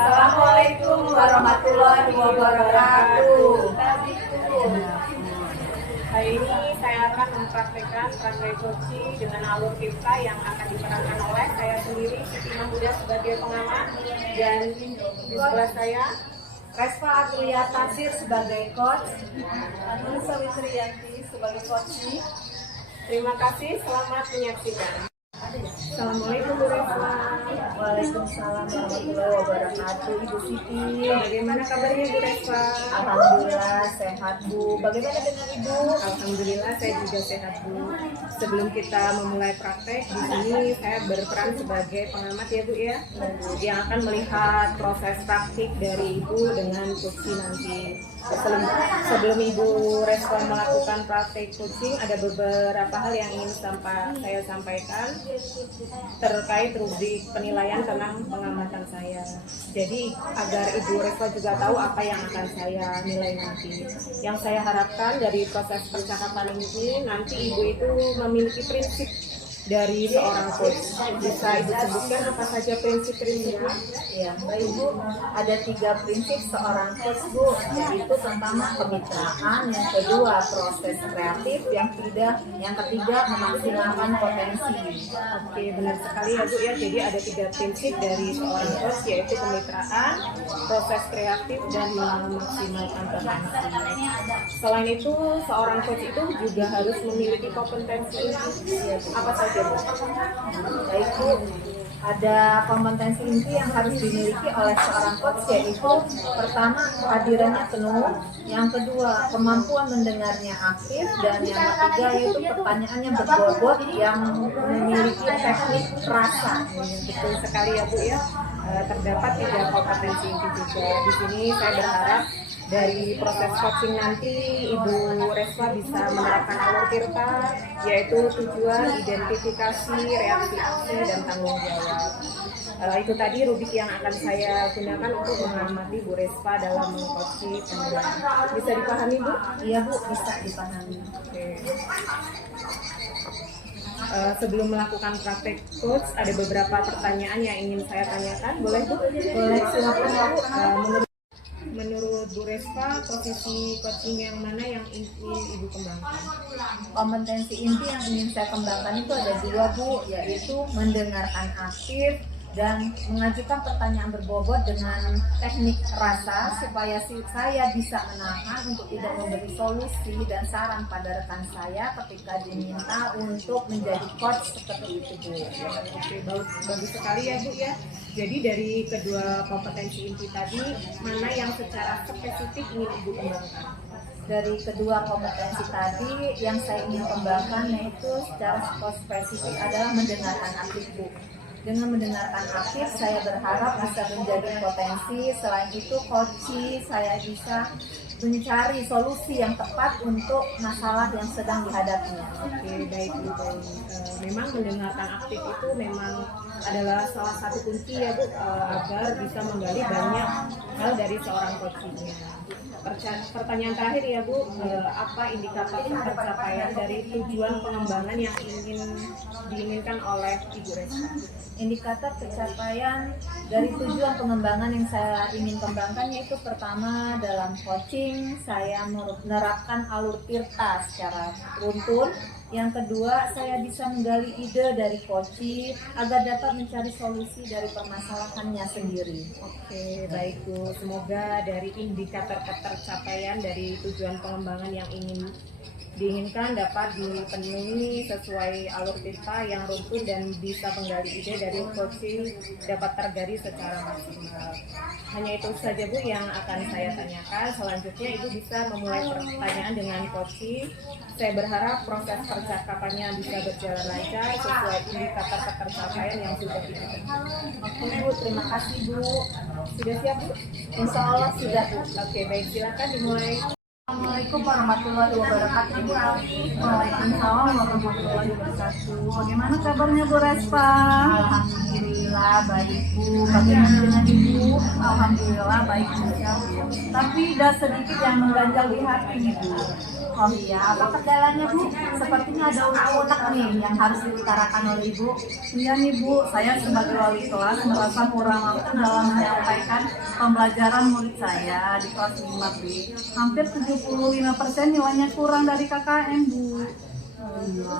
Assalamualaikum warahmatullahi wabarakatuh. Hari ini saya akan mempraktekkan praktek coaching dengan alur kita yang akan diperankan oleh saya sendiri, Siti Mahmudah sebagai pengamat, dan di sebelah saya Respa Atruya Tasir sebagai coach, Anu Sawitriyanti sebagai coaching. Terima kasih, selamat menyaksikan. Assalamualaikum Bu Respa. Waalaikumsalam warahmatullahi wabarakatuh. Ibu Siti, Bagaimana kabarnya Bu Respa? alhamdulillah sehat Bu. Bagaimana dengan Ibu? Alhamdulillah saya juga sehat Bu. Sebelum kita memulai praktek, di sini saya berperan sebagai pengamat ya Bu ya, yang akan melihat proses praktik dari Ibu dengan coaching nanti. Sebelum Ibu Respa melakukan praktek coaching, ada beberapa hal yang ingin saya sampaikan terkait rubrik penilaian tentang pengamatan saya. Jadi agar Ibu Respa juga tahu apa yang akan saya nilai nanti. Yang saya harapkan dari proses percakapan ini, nanti Ibu itu memiliki prinsip dari seorang coach. Bisa Ibu sebutkan apa saja prinsip-prinsipnya? Ya, Mbak Ibu, ada 3 prinsip seorang coach Bu, yaitu pertama kemitraan, yang kedua proses kreatif, yang ketiga memaksimalkan potensi. Oke, benar sekali ya Bu ya. Jadi ada 3 prinsip dari seorang coach, yaitu kemitraan, proses kreatif, dan memaksimalkan potensi. Selain itu, seorang coach itu juga harus memiliki kompetensi. Apa saja Bu? Baik Bu, ada kompetensi inti yang harus dimiliki oleh seorang coach, yaitu pertama kehadirannya penuh, yang kedua kemampuan mendengarnya aktif, dan yang ketiga yaitu pertanyaannya berbobot yang memiliki teknik rasa. Betul sekali ya Bu ya. Terdapat 3 kompetensi inti juga. Di sini saya berharap dari proses coaching nanti Ibu Respa bisa menerapkan alur tirta, yaitu tujuan, identifikasi, reaksi aksi, dan tanggung jawab. Itu tadi rubrik yang akan saya gunakan untuk mengamati Bu Respa dalam mengcoaching penilaian. Bisa dipahami Bu? Iya Bu, bisa dipahami. Oke. Sebelum melakukan praktek coach, ada beberapa pertanyaan yang ingin saya tanyakan. Boleh Bu? Boleh, silakan Bu. Menurut Bu Respa, posisi coaching yang mana yang ingin Ibu kembangkan? Kompetensi inti yang ingin saya kembangkan itu ada 2 Bu, yaitu mendengarkan aktif dan mengajukan pertanyaan berbobot dengan teknik rasa, supaya saya bisa menahan untuk tidak memberi solusi dan saran pada rekan saya ketika diminta untuk menjadi coach seperti itu Bu. Oke, bagus sekali ya Bu ya. Jadi dari kedua kompetensi inti tadi, mana yang secara spesifik ingin Ibu kembangkan? Dari kedua kompetensi tadi, yang saya ingin kembangkan yaitu secara spesifik adalah mendengarkan aktif Bu. Dengan mendengarkan aktif, saya berharap bisa menjadi potensi. Selain itu, coaching saya bisa mencari solusi yang tepat untuk masalah yang sedang dihadapinya. Oke, baik Bu. Memang mendengarkan aktif itu memang adalah salah satu kunci ya Bu, agar bisa menggali banyak hal dari seorang coachingnya. Pertanyaan terakhir ya Bu, apa indikator pencapaian dari tujuan pengembangan yang diinginkan oleh Ibu Respa? Indikator pencapaian dari tujuan pengembangan yang saya ingin kembangkan yaitu pertama, dalam coaching saya menerapkan alur tirta secara runtun. Yang kedua, saya bisa menggali ide dari coaching agar dapat mencari solusi dari permasalahannya sendiri. Oke, baik Bu. Semoga dari indikator ketercapaian dari tujuan pengembangan yang diinginkan dapat dipenuhi sesuai alur tirta yang runtun dan bisa menggali ide dari coaching dapat tergali secara maksimal. Hanya itu saja Bu yang akan saya tanyakan. Selanjutnya Ibu bisa memulai pertanyaan dengan coaching. Saya berharap proses percakapannya bisa berjalan lancar sesuai indikator ketercapaian yang sudah ditentukan. Oke Bu, terima kasih Bu. Sudah siap Bu? Insya Allah sudah Bu. Oke, baik, silakan dimulai. Assalamualaikum warahmatullahi wabarakatuh Bu. Waalaikumsalam warahmatullahi wabarakatuh. Bagaimana kabarnya Bu Respa? Alhamdulillah baik Bu. Bagaimana dengan Ibu? Alhamdulillah baik juga. Tapi ada sedikit yang mengganjal di hati Bu. Oh iya, apa kendalanya Bu? Sepertinya ada unek-unek nih yang harus diutarakan oleh Ibu. Iya nih Bu, saya sebagai wali kelas merasa kurang mampu dalam menyampaikan pembelajaran murid saya di kelas 5B. Hampir 75% nilainya kurang dari KKM Bu. Iya.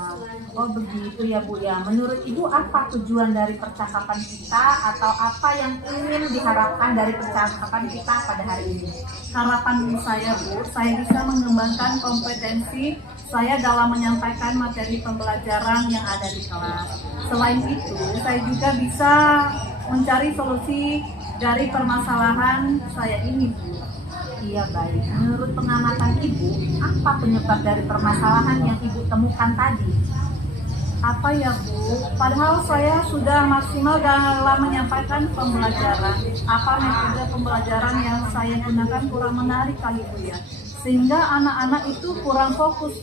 Oh begitu ya Bu ya. Menurut Ibu apa tujuan dari percakapan kita atau apa yang ingin diharapkan dari percakapan kita pada hari ini? Harapan saya Bu, saya bisa mengembangkan kompetensi saya dalam menyampaikan materi pembelajaran yang ada di kelas. Selain itu, saya juga bisa mencari solusi dari permasalahan saya ini Bu. Iya baik. Menurut pengamatan Ibu, apa penyebab dari permasalahan yang Ibu temukan tadi? Apa ya Bu? Padahal saya sudah maksimal dalam menyampaikan pembelajaran. Apa metode pembelajaran yang saya gunakan kurang menarik kali Bu ya? Sehingga anak-anak itu kurang fokus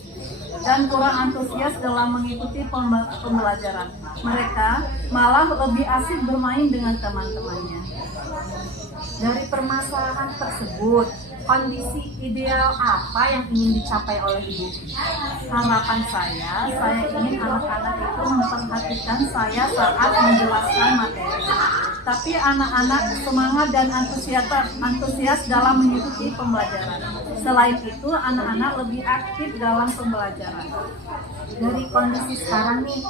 dan kurang antusias dalam mengikuti pembelajaran. Mereka malah lebih asik bermain dengan teman-temannya. Dari permasalahan tersebut, kondisi ideal apa yang ingin dicapai oleh Ibu? Harapan saya ingin anak-anak itu memperhatikan saya saat menjelaskan materi. Tapi anak-anak semangat dan antusias dalam mengikuti pembelajaran. Selain itu, anak-anak lebih aktif dalam pembelajaran. Dari kondisi sekarang nih,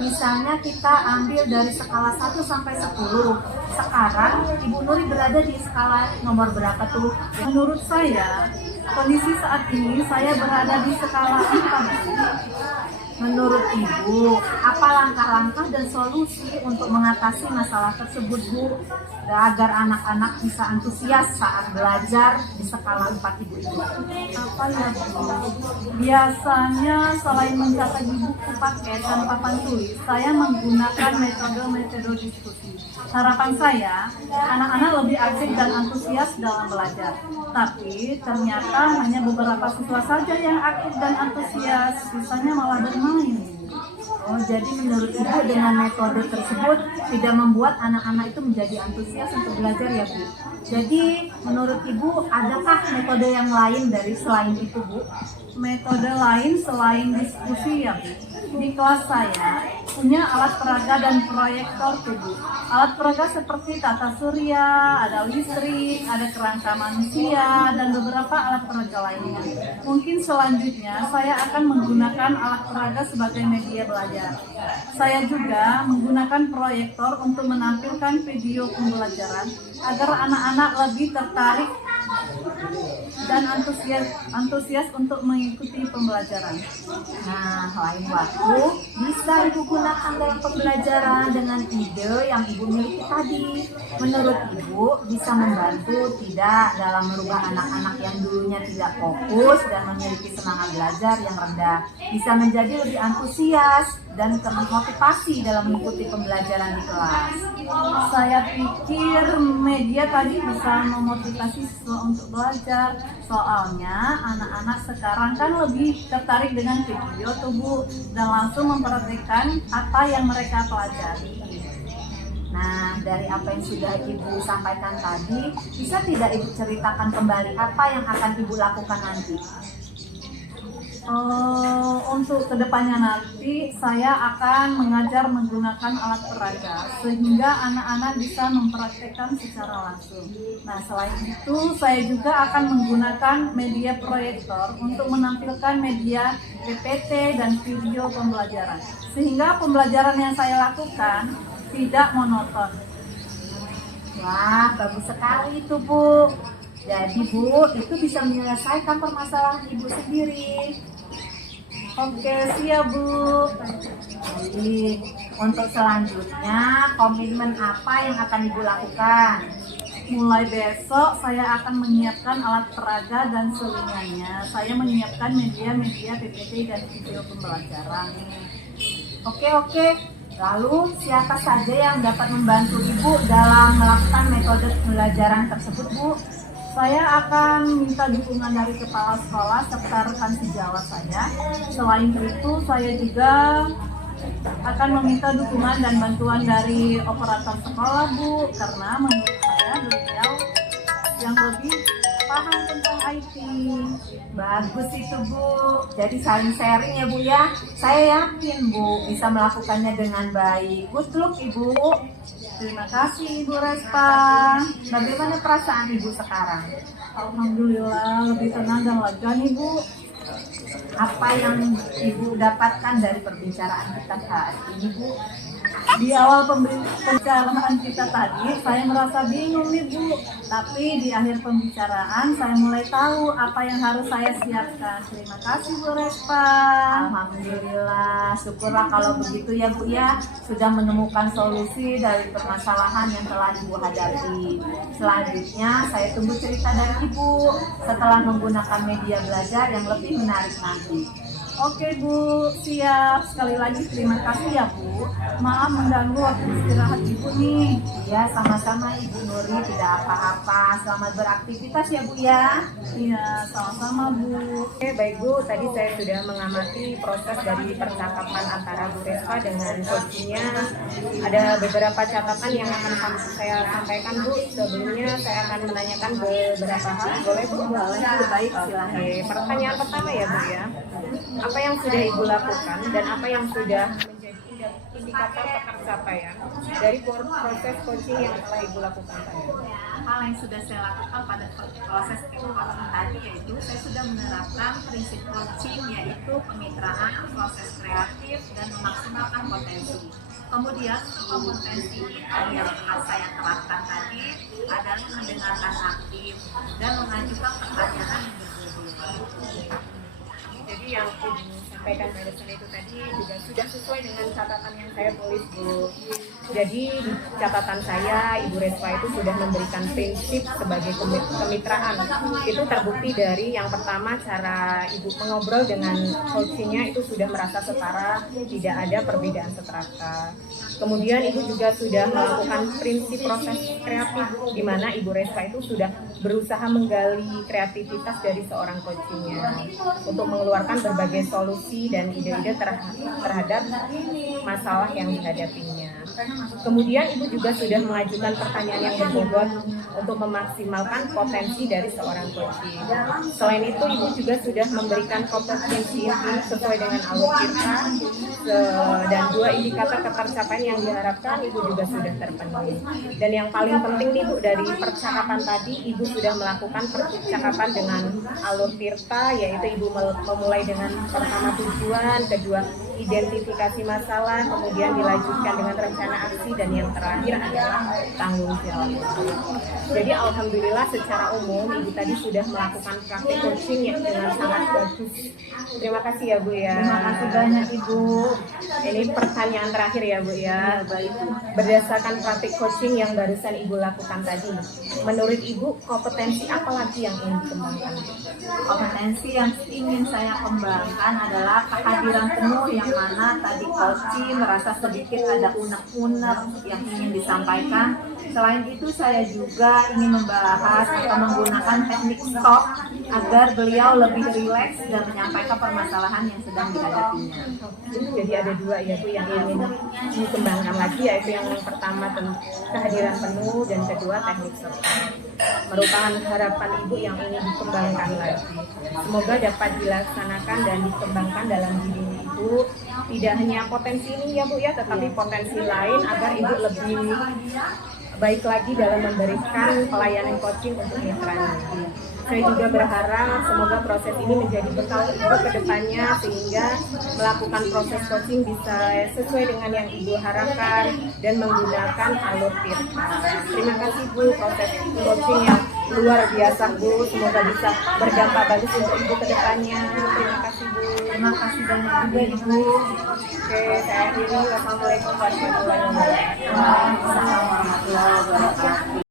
misalnya kita ambil dari skala 1 sampai 10. Sekarang Ibu Nuri berada di skala nomor berapa tuh? Menurut saya, kondisi saat ini saya berada di skala 4. Menurut Ibu, apa langkah-langkah dan solusi untuk mengatasi masalah tersebut Bu? Agar anak-anak bisa antusias saat belajar di skala 4 Ibu itu. Apa ya Bu? Biasanya selain mencatat di buku paket dan papan tulis, saya menggunakan metode diskusi. Harapan saya, anak-anak lebih aktif dan antusias dalam belajar. Tapi ternyata hanya beberapa siswa saja yang aktif dan antusias, sisanya malah bermain. Oh, jadi menurut Ibu dengan metode tersebut tidak membuat anak-anak itu menjadi antusias untuk belajar ya Bu? Jadi menurut Ibu adakah metode yang lain dari selain itu Bu? Metode lain selain diskusi ya Bu. Di kelas saya punya alat peraga dan proyektor tuh Bu. Alat peraga seperti tata surya, ada listrik, ada kerangka manusia, dan beberapa alat peraga lainnya. Mungkin selanjutnya saya akan menggunakan alat peraga sebagai media belajar. Saya juga menggunakan proyektor untuk menampilkan video pembelajaran agar anak-anak lebih tertarik dan antusias untuk mengikuti pembelajaran. Nah, lain waktu bisa Ibu gunakan dalam pembelajaran dengan ide yang Ibu miliki tadi. Menurut Ibu bisa membantu tidak dalam merubah anak-anak yang dulunya tidak fokus dan memiliki semangat belajar yang rendah, bisa menjadi lebih antusias dan termotivasi dalam mengikuti pembelajaran di kelas. Saya pikir media tadi bisa memotivasi siswa untuk belajar. Soalnya anak-anak sekarang kan lebih tertarik dengan video tuh Bu, dan langsung memperhatikan apa yang mereka pelajari. Nah, dari apa yang sudah Ibu sampaikan tadi, bisa tidak Ibu ceritakan kembali apa yang akan Ibu lakukan nanti? Untuk kedepannya nanti saya akan mengajar menggunakan alat peraga sehingga anak-anak bisa mempraktekkan secara langsung. Nah, selain itu saya juga akan menggunakan media proyektor untuk menampilkan media PPT dan video pembelajaran sehingga pembelajaran yang saya lakukan tidak monoton. Wah, bagus sekali itu Bu. Jadi Bu, itu bisa menyelesaikan permasalahan Ibu sendiri. Oke, siap Bu. Baik, untuk selanjutnya komitmen apa yang akan Ibu lakukan? Mulai besok saya akan menyiapkan alat peraga dan selingannya. Saya menyiapkan media-media PPT dan video pembelajaran. Oke. Lalu siapa saja yang dapat membantu Ibu dalam melakukan metode pembelajaran tersebut Bu? Saya akan minta dukungan dari kepala sekolah serta rekan sejawat saya. Selain itu, saya juga akan meminta dukungan dan bantuan dari operator sekolah Bu, karena menurut saya beliau yang lebih paham tentang IT. Bagus itu Bu, jadi saling sharing ya Bu ya. Saya yakin Bu bisa melakukannya dengan baik. Good luck Ibu. Terima kasih Ibu Respa. Bagaimana perasaan Ibu sekarang? Alhamdulillah lebih tenang dan lega nih Bu. Apa yang Ibu dapatkan dari perbicaraan kita saat ini Bu? Di awal pembicaraan kita tadi, saya merasa bingung nih Bu. Tapi di akhir pembicaraan, saya mulai tahu apa yang harus saya siapkan. Terima kasih Bu Respa. Alhamdulillah, syukurlah kalau begitu ya Bu ya, sudah menemukan solusi dari permasalahan yang telah Ibu hadapi. Selanjutnya saya tunggu cerita dari Ibu setelah menggunakan media belajar yang lebih menarik nanti. Oke Bu, siap. Sekali lagi terima kasih ya Bu. Maaf mengganggu waktu istirahat Ibu nih. Ya, sama-sama Ibu Nuri, tidak apa-apa. Selamat beraktivitas ya Bu ya. Iya, sama-sama Bu. Oke, baik Bu, tadi saya sudah mengamati proses dari percakapan antara Bu Respa dengan coachnya. Ada beberapa catatan yang akan saya sampaikan Bu. Sebelumnya saya akan menanyakan beberapa hal. Boleh Bu? Boleh, baik, silakan. Oke, pertanyaan pertama ya Bu ya. Apa yang sudah Ibu lakukan dan apa yang sudah menjadi indikator pencapaian dari proses coaching yang telah Ibu lakukan tadi? Hal yang sudah saya lakukan pada proses coaching tadi yaitu saya sudah menerapkan prinsip coaching yaitu kemitraan, proses kreatif, dan memaksimalkan potensi. Kemudian kompetensi yang telah saya terapkan tadi adalah mendengarkan aktif dan mengajukan pertanyaan yang berbobot. Jadi yang Ibu sampaikan barusan itu tadi juga sudah sesuai dengan catatan yang saya tulis Bu. Jadi di catatan saya Ibu Respa itu sudah memberikan prinsip sebagai kemitraan. Itu terbukti dari yang pertama cara Ibu mengobrol dengan coachingnya itu sudah merasa setara, tidak ada perbedaan strata. Kemudian Ibu juga sudah melakukan prinsip proses kreatif di mana Ibu Respa itu sudah berusaha menggali kreativitas dari seorang coachingnya untuk mengeluarkan berbagai solusi dan ide-ide terhadap masalah yang dihadapinya. Kemudian Ibu juga sudah mengajukan pertanyaan yang berbobot untuk memaksimalkan potensi dari seorang coaching. Selain itu Ibu juga sudah memberikan kompetensi sesuai dengan alur kita dan 2 indikator ketercapaian yang diharapkan Ibu juga sudah terpenuhi. Dan yang paling penting nih Bu, dari percakapan tadi Ibu sudah melakukan percakapan dengan alur Tirta, yaitu Ibu memulai dengan pertama tujuan, kedua identifikasi masalah, kemudian dilanjutkan dengan rencana aksi, dan yang terakhir adalah tanggung jawab. Jadi alhamdulillah secara umum Ibu tadi sudah melakukan praktik coaching yang dengan sangat bagus. Terima kasih ya Bu ya. Terima kasih banyak Ibu. Ini pertanyaan terakhir ya Bu ya. Baik. Berdasarkan praktik coaching yang barusan Ibu lakukan tadi, menurut Ibu kompetensi apa lagi yang ingin dikembangkan? Kompetensi yang ingin saya kembangkan adalah kehadiran penuh yang mana tadi coaching merasa sedikit ada unek-unek yang ingin disampaikan. Selain itu saya juga ingin membahas atau menggunakan teknik stop agar beliau lebih rileks dan menyampaikan permasalahan yang sedang dihadapinya. Jadi ada 2 ya Bu yang ingin dikembangkan lagi, yaitu yang pertama kehadiran penuh dan kedua teknik stop. Merupakan harapan Ibu yang ingin dikembangkan lagi. Semoga dapat dilaksanakan dan dikembangkan dalam diri Ibu. Tidak hanya potensi ini ya Bu ya, tetapi potensi lain agar Ibu lebih baik lagi dalam memberikan pelayanan coaching untuk mitranya. Saya juga berharap semoga proses ini menjadi bekal Ibu ke depannya sehingga melakukan proses coaching bisa sesuai dengan yang Ibu harapkan dan menggunakan alur Tirta. Terima kasih Bu, proses coaching yang luar biasa Bu, semoga bisa berdampak bagus untuk Ibu ke depannya. Terima kasih Bu. Terima kasih banyak juga Ibu. Oke, saya akhiri. Wassalamualaikum warahmatullahi wabarakatuh. Waalaikumsalam warahmatullahi wabarakatuh.